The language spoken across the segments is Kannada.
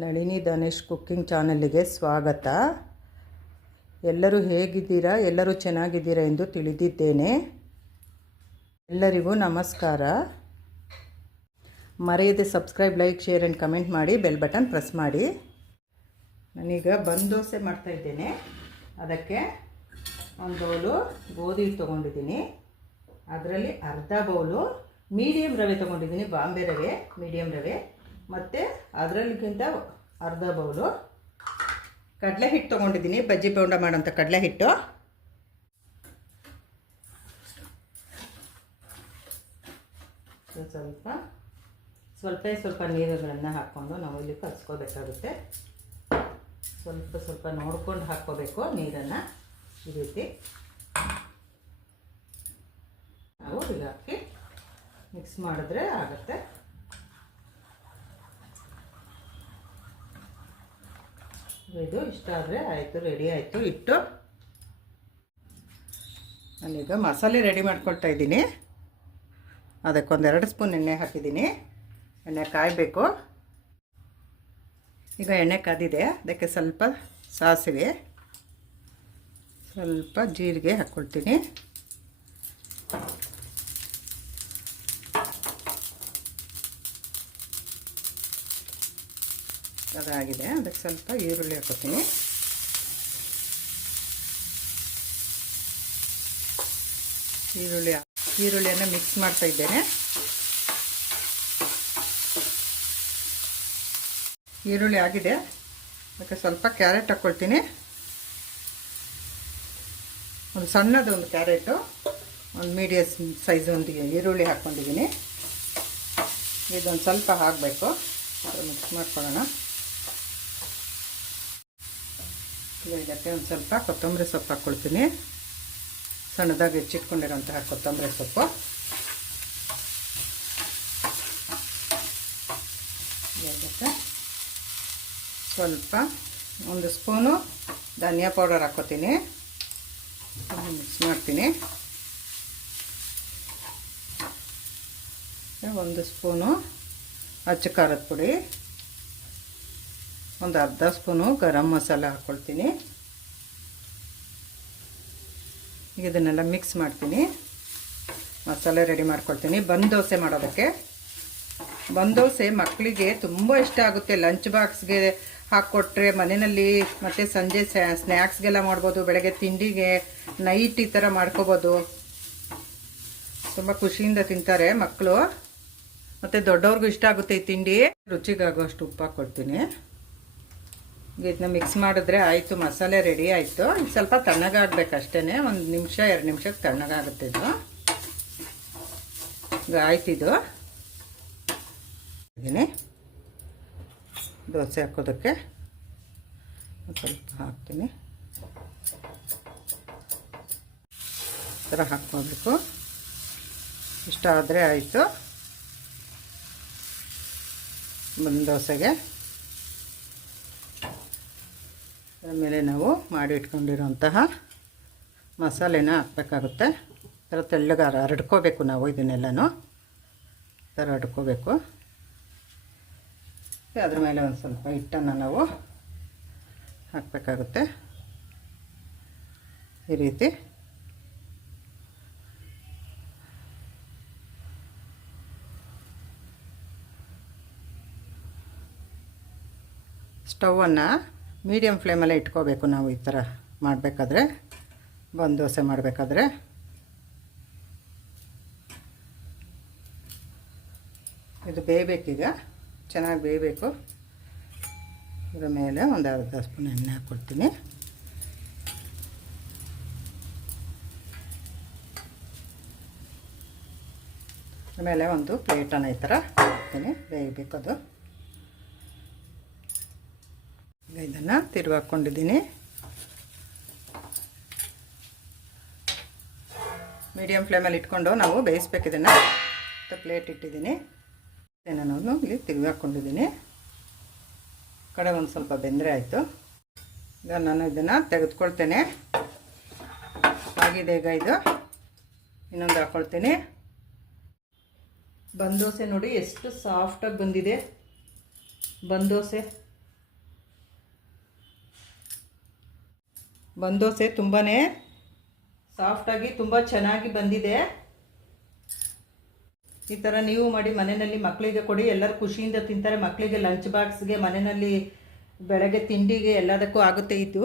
ನಳಿನಿ ಧನೇಶ್ ಕುಕ್ಕಿಂಗ್ ಚಾನಲ್ಗೆ ಸ್ವಾಗತ. ಎಲ್ಲರೂ ಹೇಗಿದ್ದೀರಾ? ಎಲ್ಲರೂ ಚೆನ್ನಾಗಿದ್ದೀರಾ ಎಂದು ತಿಳಿದಿದ್ದೇನೆ. ಎಲ್ಲರಿಗೂ ನಮಸ್ಕಾರ. ಮರೆಯದೆ subscribe, like, share and comment ಮಾಡಿ, ಬೆಲ್ ಬಟನ್ ಪ್ರೆಸ್ ಮಾಡಿ. ನಾನೀಗ ಬಂದು ದೋಸೆ ಮಾಡ್ತಾಯಿದ್ದೇನೆ. ಅದಕ್ಕೆ ಒಂದು ಬೌಲು ಗೋಧಿ ತೊಗೊಂಡಿದ್ದೀನಿ. ಅದರಲ್ಲಿ ಅರ್ಧ ಬೌಲು ಮೀಡಿಯಮ್ ರವೆ ತೊಗೊಂಡಿದ್ದೀನಿ, ಬಾಂಬೆ ರವೆ, ಮೀಡಿಯಮ್ ರವೆ. ಮತ್ತು ಅದರಲ್ಲಿಗಿಂತ ಅರ್ಧ ಬೌಲು ಕಡಲೆ ಹಿಟ್ಟು ತೊಗೊಂಡಿದ್ದೀನಿ, ಬಜ್ಜಿ ಬೋಂಡ ಮಾಡೋಂಥ ಕಡಲೆ ಹಿಟ್ಟು. ಸ್ವಲ್ಪ ನೀರುಗಳನ್ನು ಹಾಕ್ಕೊಂಡು ನಾವು ಇಲ್ಲಿ ಕಲಿಸ್ಕೋಬೇಕಾಗುತ್ತೆ. ಸ್ವಲ್ಪ ನೋಡ್ಕೊಂಡು ಹಾಕ್ಕೋಬೇಕು ನೀರನ್ನು. ಈ ರೀತಿ ನಾವು ಈಗ ಹಾಕಿ ಮಿಕ್ಸ್ ಮಾಡಿದ್ರೆ ಆಗುತ್ತೆ. ಇದು ಇಷ್ಟ ಆದರೆ ಆಯಿತು, ರೆಡಿ ಆಯಿತು ಹಿಟ್ಟು. ನಾನೀಗ ಮಸಾಲೆ ರೆಡಿ ಮಾಡ್ಕೊಳ್ತಾ ಇದ್ದೀನಿ. ಅದಕ್ಕೊಂದು 2 ಸ್ಪೂನ್ ಎಣ್ಣೆ ಹಾಕಿದ್ದೀನಿ. ಎಣ್ಣೆ ಕಾಯಬೇಕು. ಈಗ ಎಣ್ಣೆ ಕಾದಿದೆ. ಅದಕ್ಕೆ ಸ್ವಲ್ಪ ಸಾಸಿವೆ, ಸ್ವಲ್ಪ ಜೀರಿಗೆ ಹಾಕ್ಕೊಳ್ತೀನಿ. ಅದಾಗಿದೆ. ಅದಕ್ಕೆ ಸ್ವಲ್ಪ ಈರುಳ್ಳಿ ಹಾಕೋತೀನಿ. ಈರುಳ್ಳಿಯನ್ನು ಮಿಕ್ಸ್ ಮಾಡ್ತಾ ಇದ್ದೇನೆ. ಈರುಳ್ಳಿ ಆಗಿದೆ. ಅದಕ್ಕೆ ಸ್ವಲ್ಪ ಕ್ಯಾರೆಟ್ ಹಾಕ್ಕೊಳ್ತೀನಿ. ಒಂದು ಸಣ್ಣದೊಂದು ಕ್ಯಾರೆಟು, ಒಂದು ಮೀಡಿಯಮ್ ಸೈಜ್ ಒಂದು ಈರುಳ್ಳಿ ಹಾಕ್ಕೊಂಡಿದ್ದೀನಿ. ಇದೊಂದು ಸ್ವಲ್ಪ ಹಾಕಬೇಕು. ಮಿಕ್ಸ್ ಮಾಡ್ಕೊಳ್ಳೋಣ. ಇದಕ್ಕೆ ಒಂದು ಸ್ವಲ್ಪ ಕೊತ್ತಂಬರಿ ಸೊಪ್ಪು ಹಾಕ್ಕೊಳ್ತೀನಿ. ಸಣ್ಣದಾಗಿ ಹೆಚ್ಚಿಟ್ಕೊಂಡಿರೋಂತಹ ಕೊತ್ತಂಬರಿ ಸೊಪ್ಪು. ಇದಕ್ಕೆ ಸ್ವಲ್ಪ 1 ಸ್ಪೂನು ಧನಿಯಾ ಪೌಡರ್ ಹಾಕ್ಕೋತೀನಿ. ಮಿಕ್ಸ್ ಮಾಡ್ತೀನಿ. 1 ಸ್ಪೂನು ಅಚ್ಚ ಖಾರದ ಪುಡಿ, ಒಂದು ಅರ್ಧ ಸ್ಪೂನು ಗರಂ ಮಸಾಲ ಹಾಕ್ಕೊಳ್ತೀನಿ. ಈಗ ಇದನ್ನೆಲ್ಲ ಮಿಕ್ಸ್ ಮಾಡ್ತೀನಿ. ಮಸಾಲೆ ರೆಡಿ ಮಾಡ್ಕೊಳ್ತೀನಿ. ಬಂದು ದೋಸೆ ಮಾಡೋದಕ್ಕೆ. ಬಂದು ದೋಸೆ ಮಕ್ಕಳಿಗೆ ತುಂಬ ಇಷ್ಟ ಆಗುತ್ತೆ. ಲಂಚ್ ಬಾಕ್ಸ್ಗೆ ಹಾಕ್ಕೊಟ್ರೆ ಮನೆಯಲ್ಲಿ, ಮತ್ತು ಸಂಜೆ ಸ್ನ್ಯಾಕ್ಸ್ಗೆಲ್ಲ ಮಾಡ್ಬೋದು, ಬೆಳಗ್ಗೆ ತಿಂಡಿಗೆ, ನೈಟ್ ಈ ಥರ ಮಾಡ್ಕೋಬೋದು. ತುಂಬ ಖುಷಿಯಿಂದ ತಿಂತಾರೆ ಮಕ್ಕಳು. ಮತ್ತು ದೊಡ್ಡವ್ರಿಗೂ ಇಷ್ಟ ಆಗುತ್ತೆ ಈ ತಿಂಡಿ. ರುಚಿಗಾಗುವಷ್ಟು ಉಪ್ಪು ಹಾಕ್ಕೊಳ್ತೀನಿ. ಇದನ್ನ ಮಿಕ್ಸ್ ಮಾಡಿದ್ರೆ ಆಯಿತು, ಮಸಾಲೆ ರೆಡಿ ಆಯಿತು. ಸ್ವಲ್ಪ ತಣ್ಣಗಾಗಬೇಕು ಅಷ್ಟೇ. 1 ನಿಮಿಷ 2 ನಿಮಿಷಕ್ಕೆ ತಣ್ಣಗಾಗುತ್ತೆ ಇದು. ಈಗ ಆಯ್ತಿದು. ಇದೀನಿ ದೋಸೆ ಹಾಕೋದಕ್ಕೆ ಸ್ವಲ್ಪ ಹಾಕ್ತೀನಿ. ಈ ಥರ ಹಾಕ್ಕೋಬೇಕು. ಇಷ್ಟ ಆದರೆ ಆಯಿತು. ಬಂದು ದೋಸೆಗೆ ಆಮೇಲೆ ನಾವು ಮಾಡಿ ಇಟ್ಕೊಂಡಿರೋಂತಹ ಮಸಾಲೆನ ಹಾಕಬೇಕಾಗುತ್ತೆ. ಈ ಥರ ತೆಳ್ಳಗೆ ಹರಡ್ಕೋಬೇಕು ನಾವು ಇದನ್ನೆಲ್ಲನೂ. ಈ ಥರ ಹರಡ್ಕೋಬೇಕು. ಅದ್ರ ಮೇಲೆ ಒಂದು ಸ್ವಲ್ಪ ಹಿಟ್ಟನ್ನು ನಾವು ಹಾಕಬೇಕಾಗುತ್ತೆ. ಈ ರೀತಿ ಸ್ಟವನ್ನು ಮೀಡಿಯಮ್ ಫ್ಲೇಮಲ್ಲೇ ಇಟ್ಕೋಬೇಕು ನಾವು. ಈ ಥರ ಮಾಡಬೇಕಾದ್ರೆ, ಬಂದು ದೋಸೆ ಮಾಡಬೇಕಾದ್ರೆ. ಇದು ಬೇಯಬೇಕೀಗ, ಚೆನ್ನಾಗಿ ಬೇಯಬೇಕು. ಇದರ ಮೇಲೆ ಒಂದು ಅರ್ಧ ಸ್ಪೂನ್ ಎಣ್ಣೆ ಹಾಕ್ಕೊಳ್ತೀನಿ. ಆಮೇಲೆ ಒಂದು ಪ್ಲೇಟನ್ನು ಈ ಥರ ಹಾಕ್ತೀನಿ. ಬೇಯಬೇಕು ಅದು. ಇದನ್ನು ತಿರುವಾಕೊಂಡಿದ್ದೀನಿ. ಮೀಡಿಯಮ್ ಫ್ಲೇಮಲ್ಲಿ ಇಟ್ಕೊಂಡು ನಾವು ಬೇಯಿಸ್ಬೇಕು ಇದನ್ನು. ಪ್ಲೇಟ್ ಇಟ್ಟಿದ್ದೀನಿ. ನಾನು ಇಲ್ಲಿ ತಿರುವಾಕೊಂಡಿದ್ದೀನಿ. ಕಡೆ ಒಂದು ಸ್ವಲ್ಪ ಬೆಂದರೆ ಆಯಿತು. ಈಗ ನಾನು ಇದನ್ನು ತೆಗೆದುಕೊಳ್ತೇನೆ. ಆಗಿದೆ ಈಗ ಇದು. ಇನ್ನೊಂದು ಹಾಕ್ಕೊಳ್ತೀನಿ. ಬಂದೋಸೆ ನೋಡಿ ಎಷ್ಟು ಸಾಫ್ಟಾಗಿ ಬಂದಿದೆ. ಬಂದೋಸೆ ಬಂದೋಸೆ ತುಂಬಾ ಸಾಫ್ಟಾಗಿ ತುಂಬ ಚೆನ್ನಾಗಿ ಬಂದಿದೆ. ಈ ಥರ ನೀವು ಮಾಡಿ ಮನೆಯಲ್ಲಿ ಮಕ್ಕಳಿಗೆ ಕೊಡಿ, ಎಲ್ಲರೂ ಖುಷಿಯಿಂದ ತಿಂತಾರೆ. ಮಕ್ಕಳಿಗೆ ಲಂಚ್ ಬಾಕ್ಸ್ಗೆ, ಮನೆಯಲ್ಲಿ ಬೆಳಗ್ಗೆ ತಿಂಡಿಗೆ ಎಲ್ಲದಕ್ಕೂ ಆಗುತ್ತೆ ಇದು.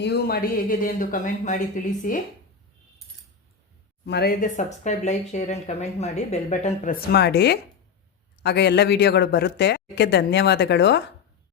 ನೀವು ಮಾಡಿ ಹೇಗಿದೆ ಎಂದು ಕಮೆಂಟ್ ಮಾಡಿ ತಿಳಿಸಿ. ಮರೆಯದೆ subscribe, like, share and comment ಮಾಡಿ, ಬೆಲ್ ಬಟನ್ ಪ್ರೆಸ್ ಮಾಡಿ, ಆಗ ಎಲ್ಲ ವಿಡಿಯೋಗಳು ಬರುತ್ತೆ. ಅದಕ್ಕೆ ಧನ್ಯವಾದಗಳು.